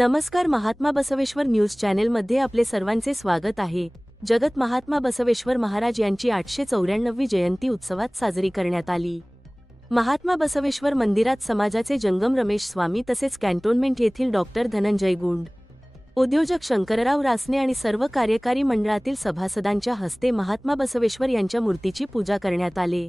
नमस्कार, महात्मा बसवेश्वर न्यूज चॅनेलमध्ये आपले सर्वांचे स्वागत आहे। जगत महात्मा बसवेश्वर महाराज यांची 894वी जयंती उत्सवात साजरी करण्यात आली। महात्मा बसवेश्वर मंदिरात समाजाचे जंगम रमेश स्वामी तसेच कॅन्टोन्मेंट येथील डॉक्टर धनंजय गुंड, उद्योजक शंकरराव रासने आणि सर्व कार्यकारी मंडळातील सभासदांच्या हस्ते महात्मा बसवेश्वर यांच्या मूर्तीची पूजा करण्यात आली।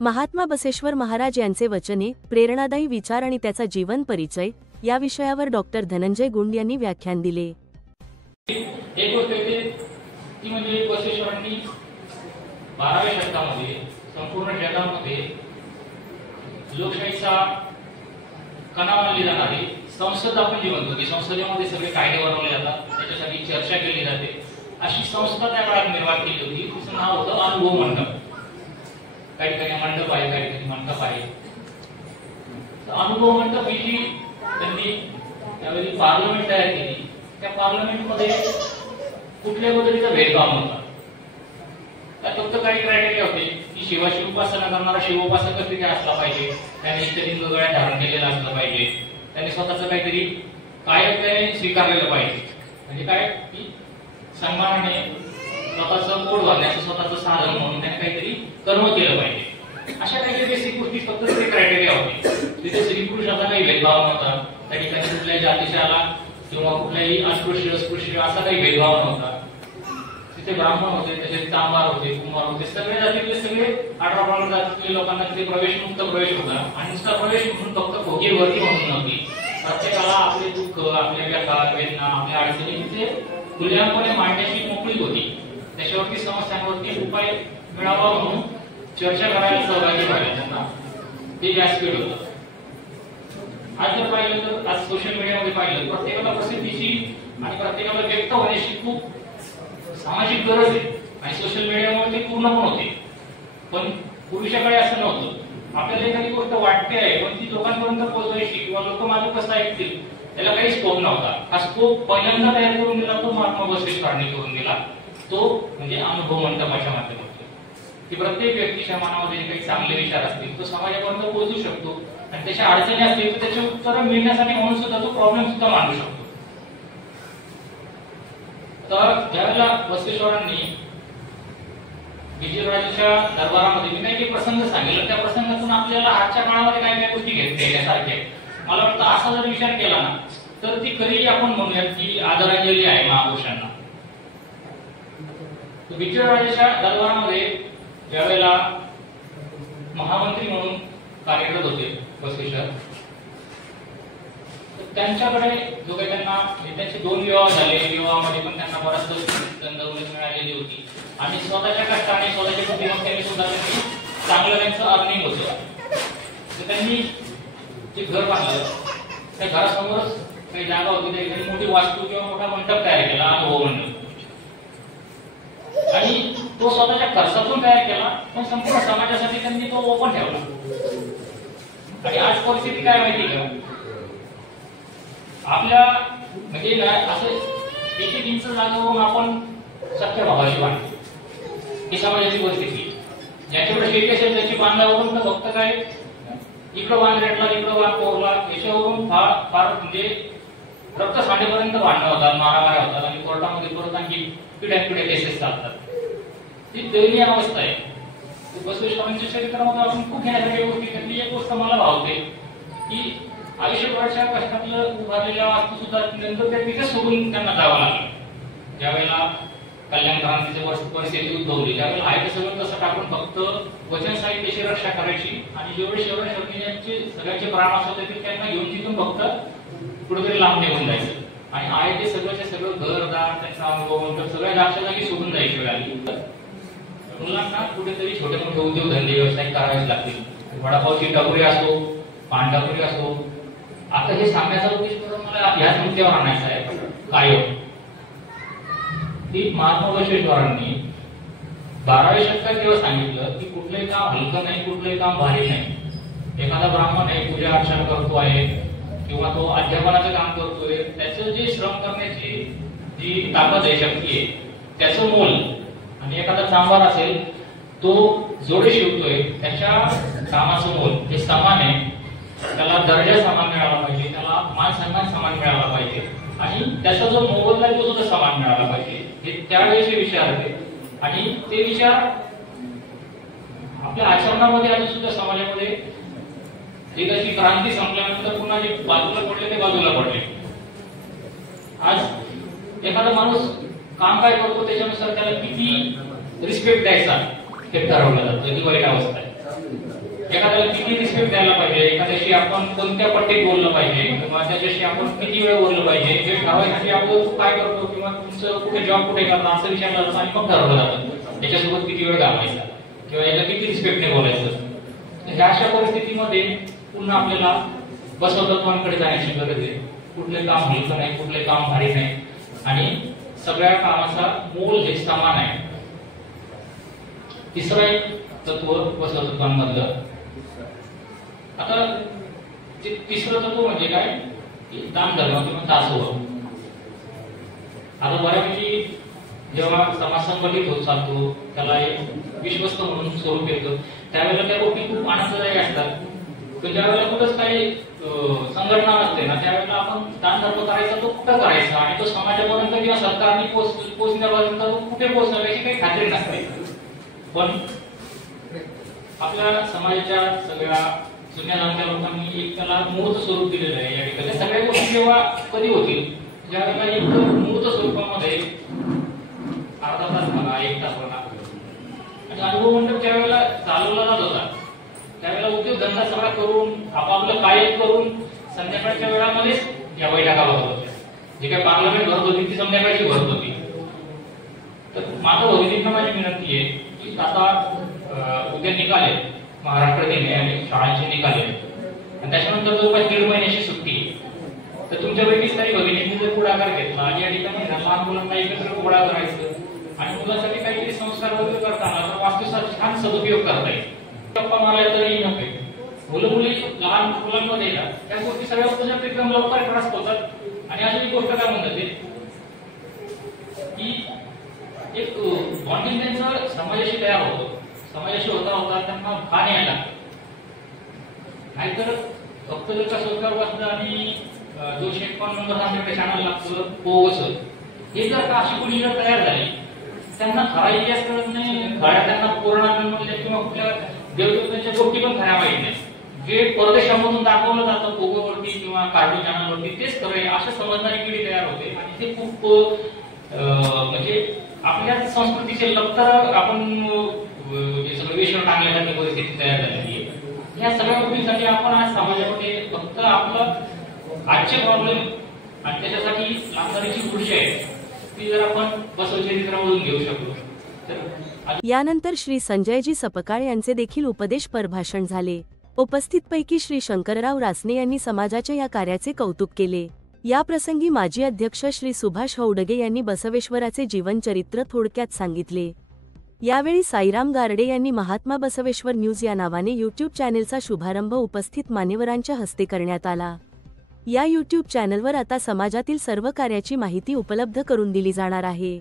महात्मा बसवेश्वर महाराज यांचे वचने, प्रेरणादायी विचार आणि त्याचा जीवन परिचय या विषयावर डॉक्टर धनंजय गुंड यांनी व्याख्यान दिले। एक गोष्ट ती म्हणजे बसवेश्वरांनी 12व्या शतकामध्ये संपूर्ण जगामध्ये लोकशाहीचा कणा मानली जाणारी संसद आपण जी म्हणतो की संसदेमध्ये सगळे कायदे बनवले जातात, त्याच्यासाठी चर्चा केली जाते, अशी संस्था त्या काळात निर्माण केली होती। तिचं नाव होतं अनुभव मंडप। काही ठिकाणी मंडप आहे, काही ठिकाणी मंडप आहे। अनुभव मंडप ही जी त्यांनी त्यावेळी पार्लमेंट तयार केली, त्या पार्लमेंटमध्ये कुठल्या पद्धतीचा भेदभाव नव्हता। त्यात फक्त काही क्रायटेरिया होते की शिवाची उपासना करणारा शिवोपासक तिथे असला पाहिजे, त्याने इष्टलिंग गळ्यात धारण केलेलं असलं पाहिजे, त्याने स्वतःचं काहीतरी कायम स्वीकारलेलं पाहिजे। म्हणजे काय की सन्मानाने स्वतःचं पोट भरण्याचं स्वतःचं साधन म्हणून त्याने काहीतरी कर्म केलं पाहिजे। अशा काही बेसिक गोष्टी फक्त ते क्रायटेरिया होते। तिथे स्त्री पुरुषाचा काही भेदभाव नव्हता, त्या ठिकाणी कुठल्याही जातीशाला किंवा कुठल्याही अस्पृश्य अस्पृश्य असा काही भेदभाव नव्हता। तिथे ब्राह्मण होते, त्याचे चांभार होते, कुंभार होते, सगळे जातीतले सगळे 18 जातीतले लोकांना तिथे मुक्त प्रवेश होता। आणि नुसता प्रवेश म्हणून फक्त भोगी वर्दी म्हणून नव्हती, प्रत्येकाला आपले दुःख, आपल्या व्यथा वेदना, आपल्या अडचणी तिथे खुलेपणे मांडण्याची मोकळीक होती। त्याच्यावरती समस्यांवरती उपाय मिळावा म्हणून चर्चा करायला सहभागी व्हायला त्यांना ते व्यासपीठ होतं। आज जर पाहिलं तर आज सोशल मीडियामध्ये पाहिलं, प्रत्येकाला प्रसिद्धीची आणि प्रत्येकाला व्यक्त होण्याची खूप सामाजिक गरज आहे आणि सोशल मीडियामुळे ते पूर्ण पण होते। पण पूर्वीच्या काळी असं नव्हतं। आपल्याला एखादी गोष्ट वाटते आहे पण ती लोकांपर्यंत पोहोचवायची किंवा लोक माझं कसं ऐकतील त्याला काही स्कोप नव्हता। हा स्कोप पहिल्यांदा तयार करून दिला तो महात्मा बसवेश्वरांनी करून दिला, तो म्हणजे अनुभव मंडपाच्या माध्यमातून। की प्रत्येक व्यक्तीच्या मनामध्ये काही चांगले विचार असतील तो समाजापर्यंत पोहोचू शकतो आणि त्याच्या अडचणी असतील तर त्याचे उत्तर मिळण्यासाठी म्हणून सुद्धा तो प्रॉब्लेम सुद्धा मांडू शकतो। तर ज्यावेळेला बसवेश्वरांनी विजयराजाच्या दरबारामध्ये मी काही प्रसंग सांगितलं, त्या प्रसंगातून आपल्याला आजच्या काळामध्ये काय काय गोष्टी घेण्यासारख्या आहेत। मला वाटतं असा जर विचार केला ना तर ती खरी आपण म्हणूयात की आदरांजली आहे महापुरुषांना। विजयराजाच्या दरबारामध्ये ज्यावेळेला महामंत्री म्हणून कार्यरत होते बसवेश्वर, त्यांच्याकडे जो काही त्यांचे 2 विवाह झाले, विवाहामध्ये पण त्यांना बराच दंडवलत मिळालेली होती आणि स्वतःच्या कष्टाने स्वतःच्या बुद्धिमत्तेने सुद्धा त्यांनी चांगलं त्यांचं अर्निंग होतं। तर त्यांनी जे घर बांधलं त्या घरासमोरच काही जागा होती, त्या ठिकाणी मोठी वास्तू किंवा मोठा मंडप तयार केला, अनुभव मंडप, आणि तो स्वतःच्या खर्चातून तयार केला पण संपूर्ण समाजासाठी त्यांनी तो ओपन ठेवला। आणि आज परिस्थिती काय माहिती का, आपल्या म्हणजे असं 1-1 इंच जागेवरून आपण सख्या भावाची बांधतो, ही समाजाची परिस्थिती। ज्याच्याकडे शेती असेल त्याची बांधावरून तर फक्त काय इकडं बांध रेटला इकडं बांध पोरला याच्यावरून फार म्हणजे रक्त सांडेपर्यंत भांडणं होतात, मारामाऱ्या होतात आणि कोर्टामध्ये परत आणखी पिढ्यापिढ्या केसेस चालतात। ती दयनीय अवस्था आहे। बसवेश्वरांच्या चरित्रामध्ये आपण खूप घेण्यासारख्या गोष्टी, त्यातली एक गोष्ट मला भावते की आयुष्यभराच्या कष्टातलं उभारलेल्या वास्तू सुद्धा नंतर त्या तिथे सोडून त्यांना जावं लागलं। ज्यावेळेला कल्याण क्रांतीची परिस्थिती उद्भवली, त्यावेळेला आहे ते सगळं तसं टाकून फक्त वचन साहित्याची रक्षा करायची आणि जेवढे शरण शरणीयांचे सगळ्यांचे प्राण असत त्यांना घेऊन तिथून फक्त कुठेतरी लांब निघून जायचं। आणि आहे ते सगळं घरदार त्याचा अनुभव नंतर सगळ्या जागच्या जागी सोडून जायची वेळ आली. मुलांना कुठेतरी छोटे मोठे उद्योगधंदे व्यवसाय करावेच लागतील. वडापावची टपरी असो, पान टपरी असो. आता हे सांगण्याचा उद्देश मला याच मुद्द्यावर आणायचा आहे. कायम ती महात्मा बसवेश्वरांनी 12व्या शतकात जेव्हा सांगितलं की कुठलंही काम हलकं नाही, कुठलंही काम भारी नाही. एखादा ब्राह्मण आहे, पूजा अर्चना करतो आहे किंवा तो अध्यापनाचं काम करतोय, त्याचं जे श्रम करण्याची जी ताकद आहे, शक्ती आहे, त्याचं मोल. आणि एखादा चांभार असेल, तो जोडे शिवतोय, त्याच्या कामाचं मोल हे समान आहे. त्याला दर्जा समान मिळाला पाहिजे, त्याला मान सन्मान समान मिळाला पाहिजे आणि त्याचा जो मोबदला आहे तो सुद्धा समान मिळाला पाहिजे. हे त्यावेळेचे विचार होते आणि ते विचार आपल्या आचरणामध्ये अजून सुद्धा समाजामध्ये एक अशी क्रांती संपल्यानंतर पुन्हा जे बाजूला पडले ते बाजूला पडले. आज एखादा माणूस काम काय करतो त्याच्यानुसार त्याला किती रिस्पेक्ट द्यायचा हे ठरवलं जातं. ही वाईट अवस्था आहे. एखाद्याला किती रिस्पेक्ट द्यायला पाहिजे, एखाद्याशी आपण कोणत्या पट्टीत बोललं पाहिजे किंवा त्याच्याशी आपण किती वेळ बोललं पाहिजे हे ठरवायसाठी आपण काय करतो किंवा तुमचं कुठे जॉब कुठे करता असं विचारलं जातं आणि मग ठरवलं जातं त्याच्यासोबत किती वेळ घालवायचा किंवा याला किती रिस्पेक्टने बोलायचं. ह्या अशा परिस्थितीमध्ये पुन्हा आपल्याला बसवतत्वांकडे जाण्याची गरज आहे. कुठले काम हलकं नाही, कुठले काम भारी नाही आणि सगळ्या कामाचा मोल हे समान आहे. तिसरं एक तत्व बसवतत्वांमधलं. आता ते तिसरं तत्व म्हणजे काय, दान धर्म किंवा दासोह. आता बऱ्यापैकी जेव्हा समाज संघटित होत चालतो, त्याला एक विश्वस्त म्हणून स्वरूप येतं, त्यावेळेला त्या गोष्टी खूप आनंददायी असतात. पण ज्यावेळेला कुठंच काही संघटना असते ना, त्यावेळेला आपण दान धर्म करायचा तो कुठं करायचा आणि तो समाजापर्यंत किंवा सरकारने पोहोचण्यापर्यंत तो कुठे पोहोचणार याची काही खात्री नसते. पण आपल्या समाजाच्या सगळ्या जुन्या जाणत्या लोकांनी एक त्याला मूर्त स्वरूप दिलेलं आहे. या ठिकाणी सगळ्या गोष्टी जेव्हा कधी होतील, ज्यावेळेला एक मूर्त स्वरूपामध्ये अर्धा तास म्हणा, 1 तास म्हणा आणि अनुभव मंडप ज्या वेळेला चालवला जात होता त्यावेळेला उद्योगधंदा सगळा करून आपापलं कार्य करून संध्याकाळच्या वेळामध्येच या बैठका होत होत्या. जे काही पार्लमेंट भरत होती ती संध्याकाळची भरत होती. तर माझं भगिनींना माझी विनंती आहे की आता उद्या निकाल आहे, महाराष्ट्र दिन आहे आणि शाळांचे निकाल आहे आणि त्याच्यानंतर जवळपास 1.5 महिन्याची सुट्टी आहे. तर तुमच्यापैकी काही भगिनींनी जर पुढाकार घेतला आणि या ठिकाणी लहान मुलांना एकत्र गोळा करायचं आणि मुलांसाठी काहीतरी संस्कार वगैरे करताना तर वास्तूचा छान सदुपयोग करता येईल. गप्पा मारायला तरी नको. मुलं मुली लहान मुलांमध्ये त्या गोष्टी सगळ्या गोष्टी एकदम लवकर त्रास होतात. आणि अजून एक गोष्ट काय म्हणतात की एक बॉन्डिंग त्यांचं समाजाशी तयार होतं. समाजाशी होता होता त्यांना भान यायला लागतं. नाहीतर फक्त जर का सरकार बसलं आणि 251 नंबर आमच्याकडे चॅनल लागतं पोगस, हे जर का अशी कोणी जर तयार झाली, त्यांना खरा इतिहास कळत नाही, खऱ्या त्यांना पौराणिक किंवा कुठल्या देवदेवतांच्या गोष्टी पण खऱ्या माहिती नाही. जे परदेशामधून दाखवलं जातं पोगोवरती किंवा कार्टून चॅनलवरती तेच खरं आहे असं समजणारी पिढी तयार होते. आणि ते खूप म्हणजे आपल्या संस्कृतीचे लक्तर आपण सगळं विषय टाकण्यासाठी परिस्थिती तयार झालेली आहे. या सगळ्या गोष्टींसाठी आपण आज समाजामध्ये फक्त आपलं आजचे प्रॉब्लेम आणि त्याच्यासाठी लागणारीची गोष्ट आहे ती जर आपण बसवचरित्रामधून घेऊ शकलो तर. यानंतर श्री संजयजी सपकाळ यांचे देखील उपदेशपर भाषण झाले. उपस्थितपैकी श्री शंकरराव रासने यांनी समाजाच्या या कार्याचे कौतुक केले. या प्रसंगी माजी अध्यक्ष श्री सुभाष हौडगे यांनी बसवेश्वराचे जीवनचरित्र थोडक्यात सांगितले. यावेळी साईराम गारडे यांनी महात्मा बसवेश्वर न्यूज या नावाने यूट्यूब चॅनेलचा शुभारंभ उपस्थित मान्यवरांच्या हस्ते करण्यात आला. या यूट्यूब चॅनलवर आता समाजातील सर्व कार्याची माहिती उपलब्ध करून दिली जाणार आहे.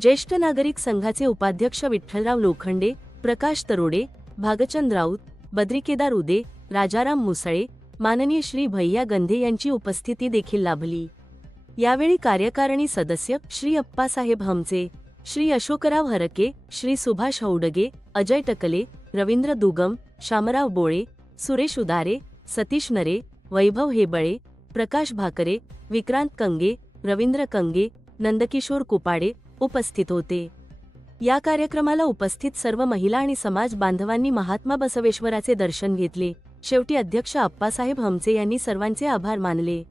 ज्येष्ठ नागरिक संघाचे उपाध्यक्ष विठ्ठलराव लोखंडे, प्रकाश तरोडे, भागचंद राऊत, बद्रिकेदार उदे, राजाराम मुसळे, माननीय श्री भैया गंधे यांची उपस्थिती देखील लाभली। यावेळी कार्यकारिणी सदस्य श्री अप्पासाहेब हमचे, श्री अशोकराव हरके, श्री सुभाष हौडगे, अजय टकले, रवींद्र दुगम, शामराव बोळे, सुरेश उदारे, सतीश नरे, वैभव हेबळे, प्रकाश भाकरे, विक्रांत कंगे, रवींद्र कंगे, नंदकिशोर कुपाडे उपस्थित होते। या कार्यक्रमाला उपस्थित सर्व महिला आणि समाज बांधवांनी महात्मा बसवेश्वराचे दर्शन घेतले। शेवटी अध्यक्ष अप्पासाहेब हमचे यांनी सर्वांचे आभार मानले।